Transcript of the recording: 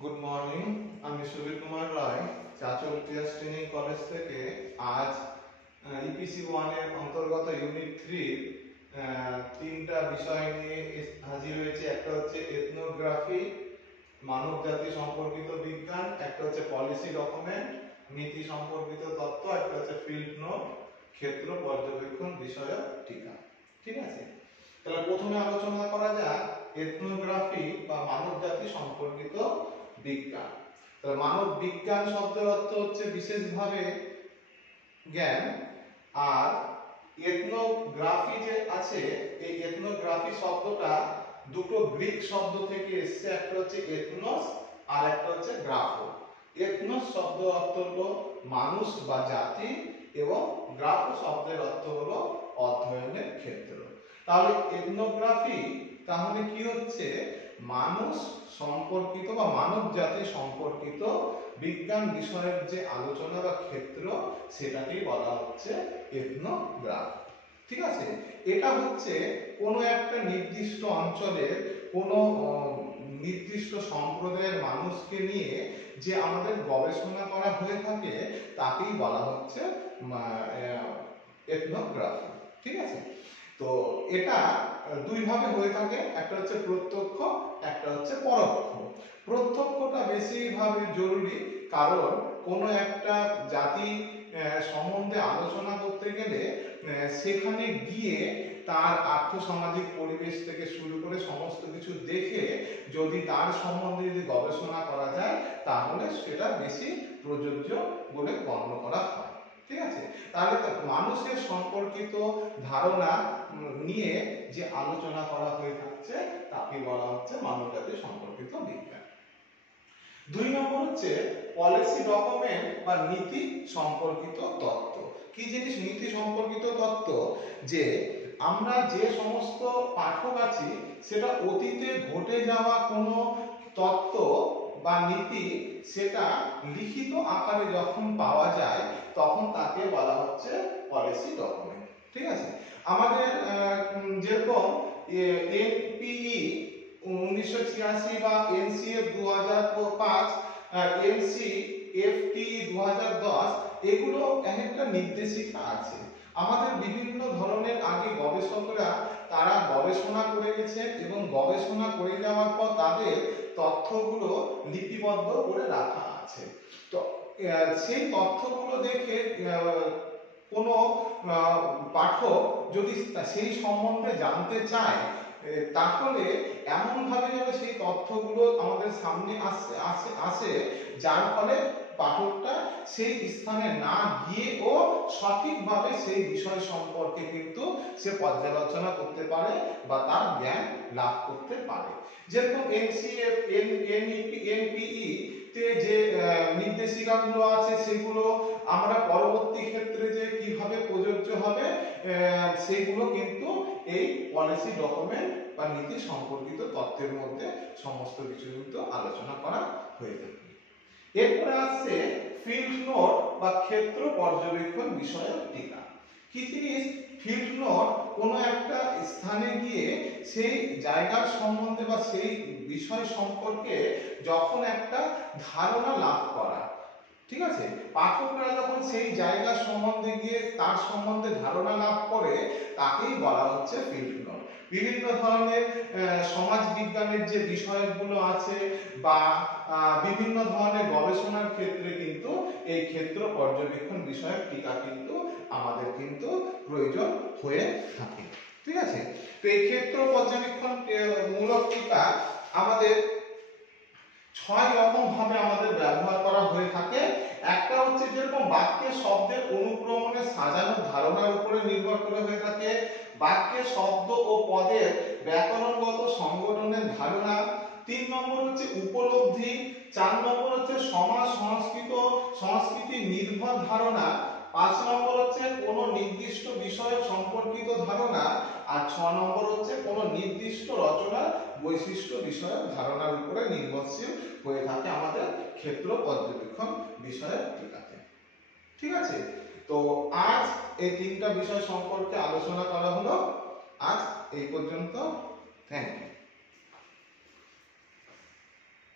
Good morning, আমি সুবীর কুমার রায় Chanchal টিয়াস training college থেকে আজ ইপিসি 1 এর অন্তর্গত ইউনিট 3 তিনটা বিষয় নিয়ে হাজির হয়েছে। একটা হচ্ছে এথনোগ্রাফি, মানব জাতি সম্পর্কিত বিজ্ঞান, একটা হচ্ছে পলিসি ডকুমেন্ট, নীতি সম্পর্কিত তত্ত্ব, একটা হচ্ছে ফিল্ড নোট, ক্ষেত্র পর্যবেক্ষণ বিষয়ক টিকা। ঠিক আছে, তাহলে প্রথমে আলোচনা করা যাক এথনোগ্রাফি বা মানব জাতি সম্পর্কিত বিজ্ঞান। তাহলে মানব বিজ্ঞান শব্দের অর্থ হচ্ছে বিশেষভাবে জ্ঞান, আর এথনোগ্রাফি যে আছে, এই এথনোগ্রাফি শব্দটা দুটো গ্রিক শব্দ থেকে এসেছে। একটা হচ্ছে এথনোস আর একটা হচ্ছে গ্রাফো। এথনোস শব্দ অর্থ হলো মানুষ বা জাতি, এবং গ্রাফো শব্দের অর্থ হলো অধ্যয়নের ক্ষেত্র। তাহলে এথনোগ্রাফি তাহলে কি হচ্ছে? মানুষ সম্পর্কিত বা মানব জাতি সম্পর্কিত বিজ্ঞান বিষয়ের যে আলোচনা বা ক্ষেত্র, সেটাকেই বলা হচ্ছে এথনোগ্রাফি। ঠিক আছে, এটা হচ্ছে কোনো একটা নির্দিষ্ট অঞ্চলের কোনো নির্দিষ্ট সম্প্রদায়ের মানুষকে নিয়ে যে আমাদের গবেষণা করা হয়ে থাকে, তাকেই বলা হচ্ছে এথনোগ্রাফি। ঠিক আছে, তো এটা দুই ভাবে হয়ে থাকে, একটা হচ্ছে প্রত্যক্ষ, একটা হচ্ছে পরোক্ষ। প্রত্যক্ষটা বেশিভাবে জরুরি, কারণ কোনো একটা জাতি সম্বন্ধে আলোচনা করতে গেলে সেখানে গিয়ে তার আর্থসামাজিক পরিবেশ থেকে শুরু করে সমস্ত কিছু দেখে যদি তার সম্বন্ধে যদি গবেষণা করা যায়, তাহলে সেটা বেশি প্রযোজ্য বলে গণ্য করা হয়। ঠিক আছে, তাহলে মানুষের সম্পর্কিত ধারণা নিয়ে যে আলোচনা করা হয়ে থাকছে, তাকে বলা হচ্ছে মানবজাতি সম্পর্কিত বিজ্ঞান। দুই নম্বর হচ্ছে পলিসি ডকুমেন্ট বা নীতি সম্পর্কিত তত্ত্ব। কি জিনিস নীতি সম্পর্কিত তত্ত্ব? যে আমরা যে সমস্ত পাঠক আছি, সেটা অতীতে ঘটে যাওয়া কোনো তত্ত্ব বা নীতি, সেটা লিখিত আকারে যখন পাওয়া যায়, তখন তাকে বলা হচ্ছে পলিসি ডকুমেন্ট। ঠিক আছে, আমাদের যেরকম এনপিই 1986 বা এনসিএফ 2005, এনসিএফটি 2010, এগুলো এক একটা নির্দেশিকা আছে। আমাদের বিভিন্ন ধরনের আগে গবেষকরা তারা গবেষণা করে গেছে, এবং গবেষণা করে যাওয়ার পর তাদের তথ্যগুলো লিপিবদ্ধ করে রাখা আছে। তো সেই তথ্যগুলো দেখে কোনো পাঠক যদি সেই সম্বন্ধে জানতে চায়, তাহলে এমন ভাবে যেন সেই তথ্যগুলো আমাদের সামনে আসে যার ফলে পাঠকটা সেই স্থানে না গিয়েও সঠিকভাবে সেই বিষয় সম্পর্কে কিন্তু সে পর্যালোচনা করতে পারে বা তার জ্ঞান লাভ করতে পারে। যেরকম এনসিএফ, এনপিই তে যে নির্দেশিকাগুলো আছে, সেগুলো আমরা পরবর্তী ক্ষেত্রে যে কিভাবে প্রযোজ্য হবে, সেগুলো কিন্তু এই পলিসি ডকুমেন্ট বা নীতি সম্পর্কিত তত্ত্বের মধ্যে সমস্ত কিছু কিন্তু আলোচনা করা হয়ে থাকে। এরপরে আসছে ফিল্ড নোট বা ক্ষেত্র পর্যবেক্ষণ বিষয়ক টিকা। কি জিনিস ফিল্ড নোট? কোনো একটা স্থানে গিয়ে সেই জায়গার সম্বন্ধে বা সেই বিষয় সম্পর্কে যখন একটা ধারণা লাভ করা। ঠিক আছে, পাঠকরা যখন সেই জায়গা সম্বন্ধে গিয়ে তার সম্বন্ধে ধারণা লাভ করে, তাকেই বলা হচ্ছে ফিল্ড নোট। বিভিন্ন ধরনের সমাজ বিজ্ঞানের যে বিষয়গুলো আছে বা বিভিন্ন ধরনের গবেষণার ক্ষেত্রে কিন্তু এই ক্ষেত্র পর্যবেক্ষণ বিষয়ক টিকা কিন্তু আমাদের কিন্তু প্রয়োজন হয়ে থাকে। ঠিক আছে, তো এই ক্ষেত্র পর্যবেক্ষণ মূলক টিকা আমাদের 6 রকম ভাবে আমাদের ব্যবহার করা হয়ে থাকে। একটা হচ্ছে যেরকম বাক্যের শব্দের অনুক্রমণে সাজানো ধারণার উপরে নির্ভর করে হয়ে থাকে, বাক্যের শব্দ ও পদের ব্যাকরণগত সংগঠনের ধারণা। 3 নম্বর হচ্ছে উপলব্ধি। 4 নম্বর হচ্ছে সমাজ সংস্কৃতি নির্ভর ধারণা। 5 নম্বর হচ্ছে কোনো নির্দিষ্ট বিষয় সম্পর্কিত ধারণা। আর 6 নম্বর হচ্ছে কোনো নির্দিষ্ট রচনার বৈশিষ্ট্য বিষয়ক ধারণার উপরে নির্ভরশীল হয়ে থাকে আমাদের ক্ষেত্র পর্যবেক্ষণ বিষয়ের টিকাতে। ঠিক আছে, তো আজ এই তিনটা বিষয় সম্পর্কে আলোচনা করা হলো। আজ এই পর্যন্ত। Thank you.